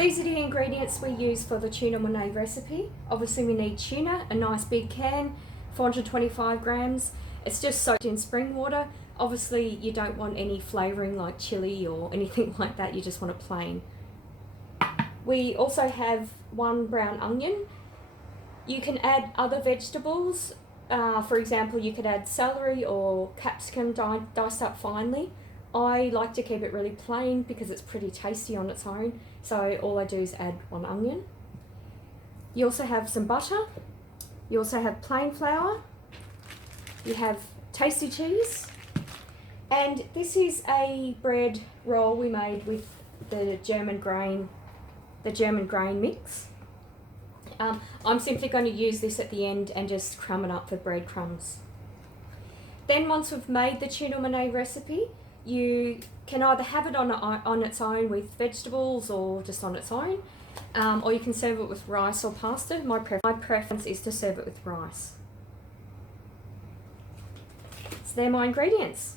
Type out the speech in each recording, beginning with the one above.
These are the ingredients we use for the tuna Mornay recipe. Obviously we need tuna, a nice big can, 425 grams. It's just soaked in spring water. Obviously you don't want any flavouring like chili or anything like that, you just want it plain. We also have 1 brown onion. You can add other vegetables. For example, you could add celery or capsicum diced up finely. I like to keep it really plain because it's pretty tasty on its own. So all I do is add 1 onion. You also have some butter. You also have plain flour. You have tasty cheese. And this is a bread roll we made with the German grain mix. I'm simply going to use this at the end and just crumb it up for breadcrumbs. Then once we've made the tuna Mornay recipe, you can either have it on its own with vegetables or just on its own, or you can serve it with rice or pasta. My preference is to serve it with rice. So they're my ingredients.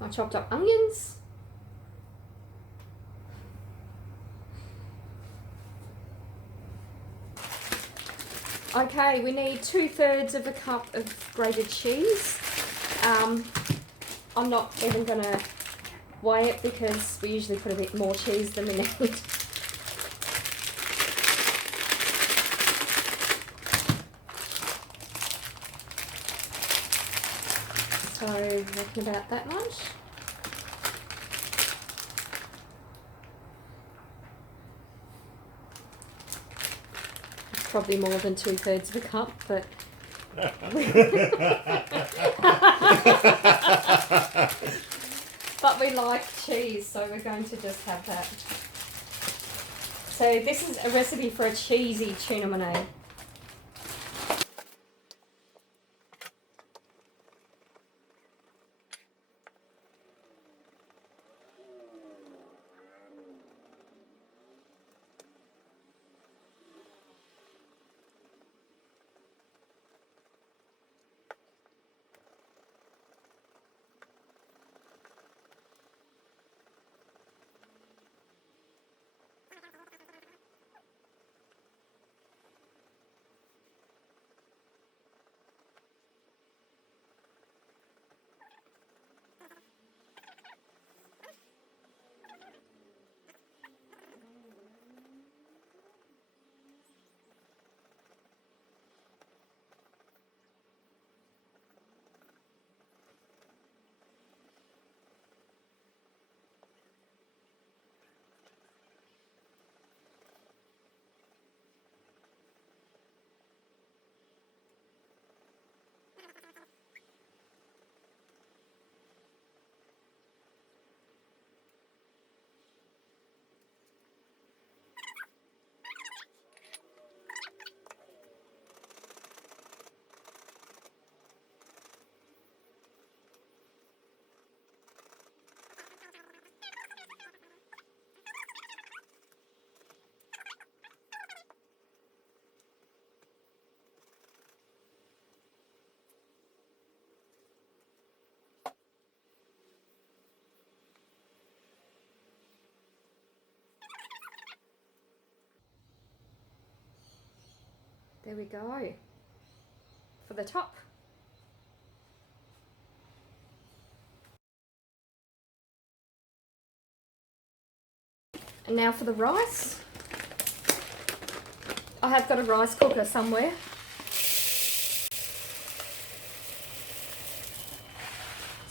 My chopped up onions. Okay, we need 2/3 of a cup of grated cheese. I'm not even going to weigh it because we usually put a bit more cheese than we need. So, reckon about that much. It's probably more than 2/3 of a cup, but but we like cheese, so we're going to just have that. So this is a recipe for a cheesy tuna Mornay. there we go for the top. And now for the rice. I have got a rice cooker somewhere.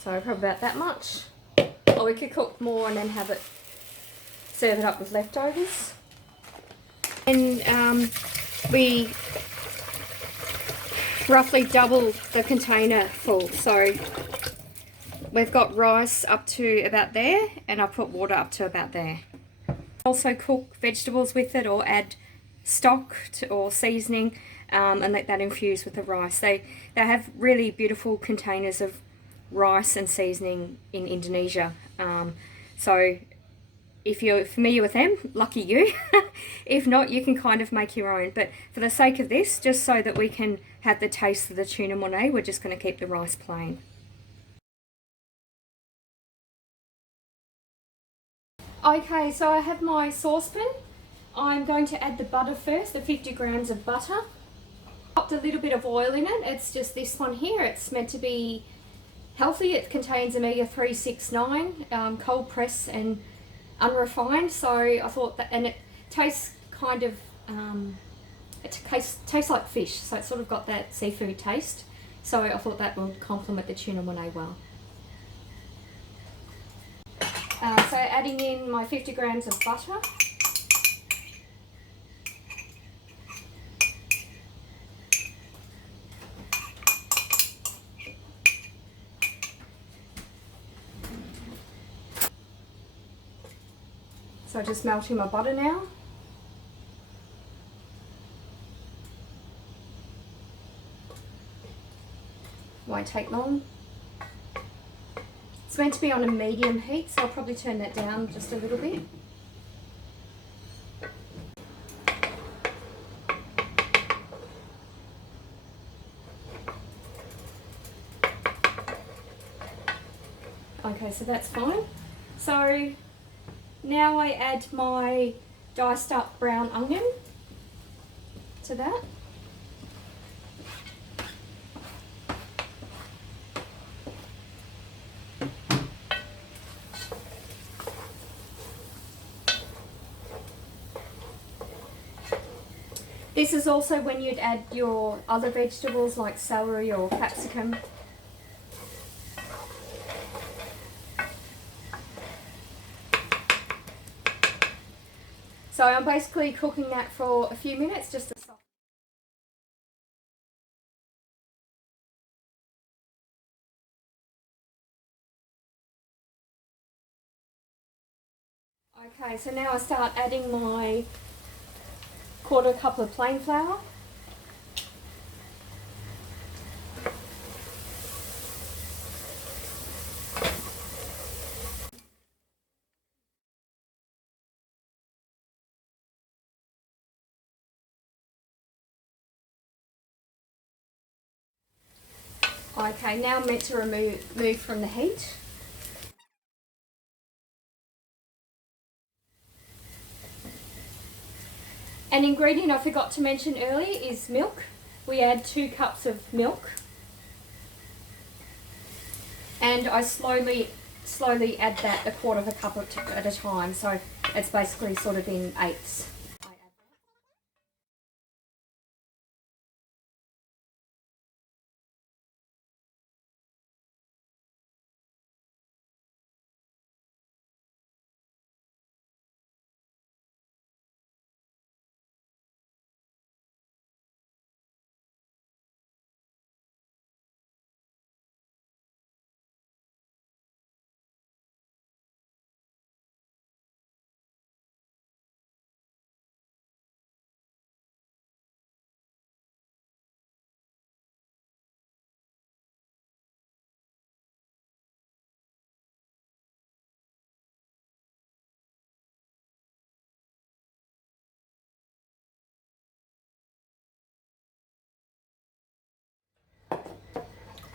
So probably about that much. Or we could cook more and then have it, serve it up with leftovers. And we roughly double the container full. So we've got rice up to about there, and I put water up to about there. Also cook vegetables with it, or add stock or seasoning, and let that infuse with the rice. They have really beautiful containers of rice and seasoning in Indonesia. So if you're familiar with them, lucky you. If not, you can kind of make your own. But for the sake of this, just so that we can have the taste of the tuna Mornay, we're just going to keep the rice plain. Okay, so I have my saucepan. I'm going to add the butter first, the 50 grams of butter. Popped a little bit of oil in it. It's just this one here. It's meant to be healthy. It contains omega-3, 6, 9, cold press and unrefined. So I thought that, and it tastes kind of, it tastes like fish. So it's sort of got that seafood taste. So I thought that would complement the tuna Mornay well. So adding in my 50 grams of butter. So just melting my butter now. Won't take long. It's meant to be on a medium heat, so I'll probably turn that down just a little bit. Okay, so that's fine. So now I add my diced up brown onion to that. This is also when you'd add your other vegetables like celery or capsicum. So I'm basically cooking that for a few minutes just to soften. Okay, so now I start adding my quarter cup of plain flour. Okay, now I'm meant to move from the heat. An ingredient I forgot to mention earlier is milk. We add 2 cups of milk. And I slowly add that a quarter of a cup at a time, so it's basically sort of in eighths.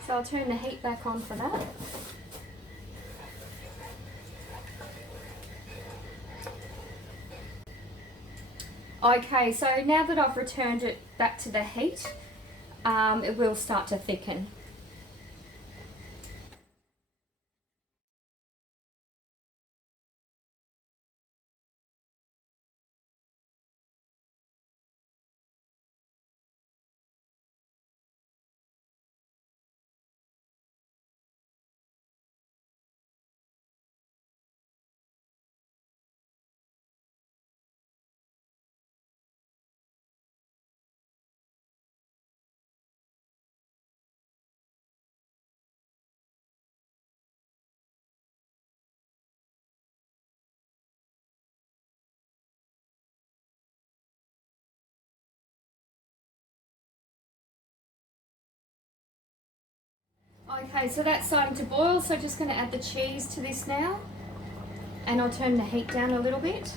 So I'll turn the heat back on for that. Okay, so now that I've returned it back to the heat, it will start to thicken. Okay, so that's starting to boil, so just going to add the cheese to this now, and I'll turn the heat down a little bit.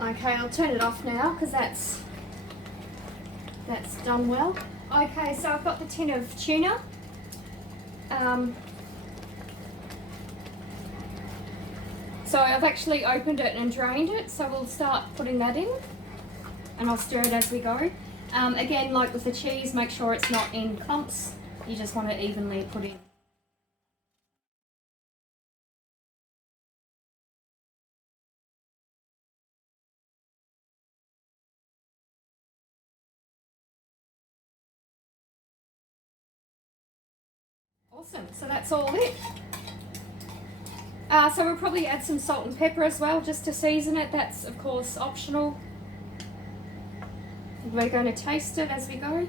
Okay, I'll turn it off now because that's done well. Okay, so I've got the tin of tuna. So I've actually opened it and drained it, so we'll start putting that in, and I'll stir it as we go. Again, like with the cheese, make sure it's not in clumps. You just want to evenly put in. Awesome, so that's all it. So we'll probably add some salt and pepper as well, just to season it. That's of course optional. We're going to taste it as we go.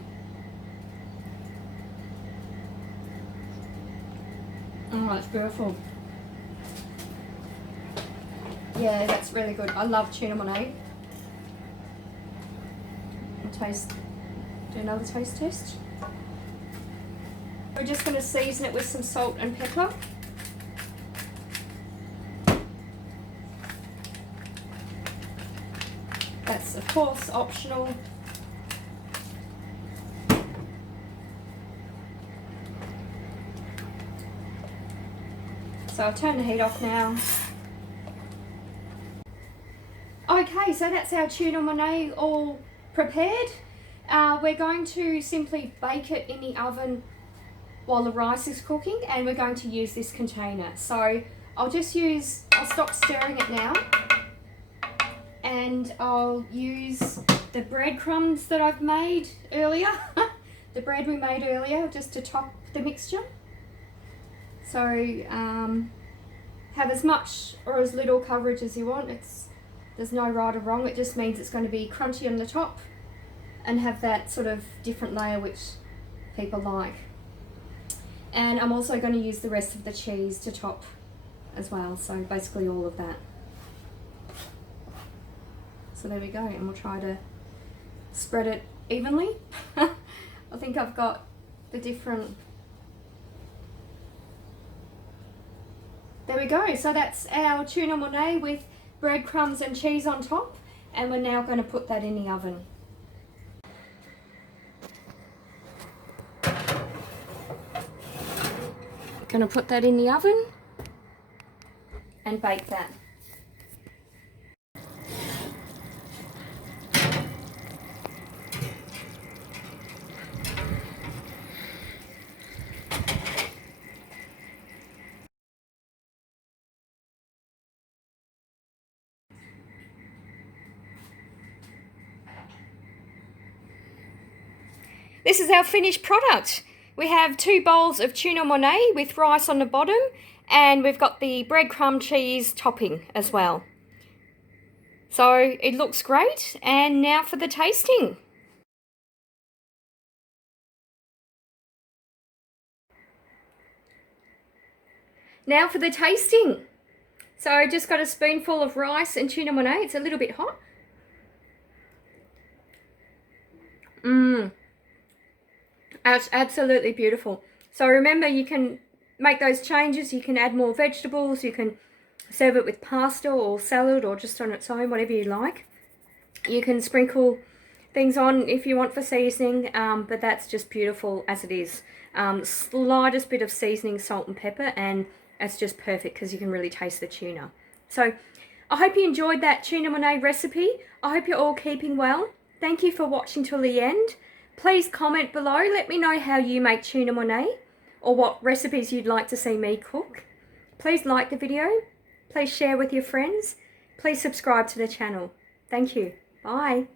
Oh, it's beautiful. Yeah, that's really good. I love tuna Mornay. I'll do another taste test. We're just going to season it with some salt and pepper. That's of course optional. So I'll turn the heat off now. Okay, so that's our tuna Mornay all prepared. We're going to simply bake it in the oven while the rice is cooking, and we're going to use this container. So I'll stop stirring it now, and I'll use the breadcrumbs that I've made earlier, the bread we made earlier, just to top the mixture. So have as much or as little coverage as you want. There's no right or wrong, it just means it's going to be crunchy on the top and have that sort of different layer which people like. And I'm also going to use the rest of the cheese to top as well, so basically all of that. So there we go, and we'll try to spread it evenly. I think I've got the different... There we go, so that's our tuna Mornay with breadcrumbs and cheese on top, and we're now going to put that in the oven. Going to put that in the oven and bake that. This is our finished product. We have 2 bowls of tuna Mornay with rice on the bottom, and we've got the breadcrumb cheese topping as well. So it looks great, and now for the tasting. Now for the tasting. So I just got a spoonful of rice and tuna Mornay. It's a little bit hot. It's absolutely beautiful. So remember, you can make those changes. You can add more vegetables. You can serve it with pasta or salad or just on its own, whatever you like. You can sprinkle things on if you want for seasoning, but that's just beautiful as it is. Slightest bit of seasoning, salt and pepper, and it's just perfect because you can really taste the tuna. So I hope you enjoyed that tuna Mornay recipe. I hope you're all keeping well. Thank you for watching till the end. Please comment below. Let me know how you make tuna Mornay or what recipes you'd like to see me cook. Please like the video. Please share with your friends. Please subscribe to the channel. Thank you. Bye.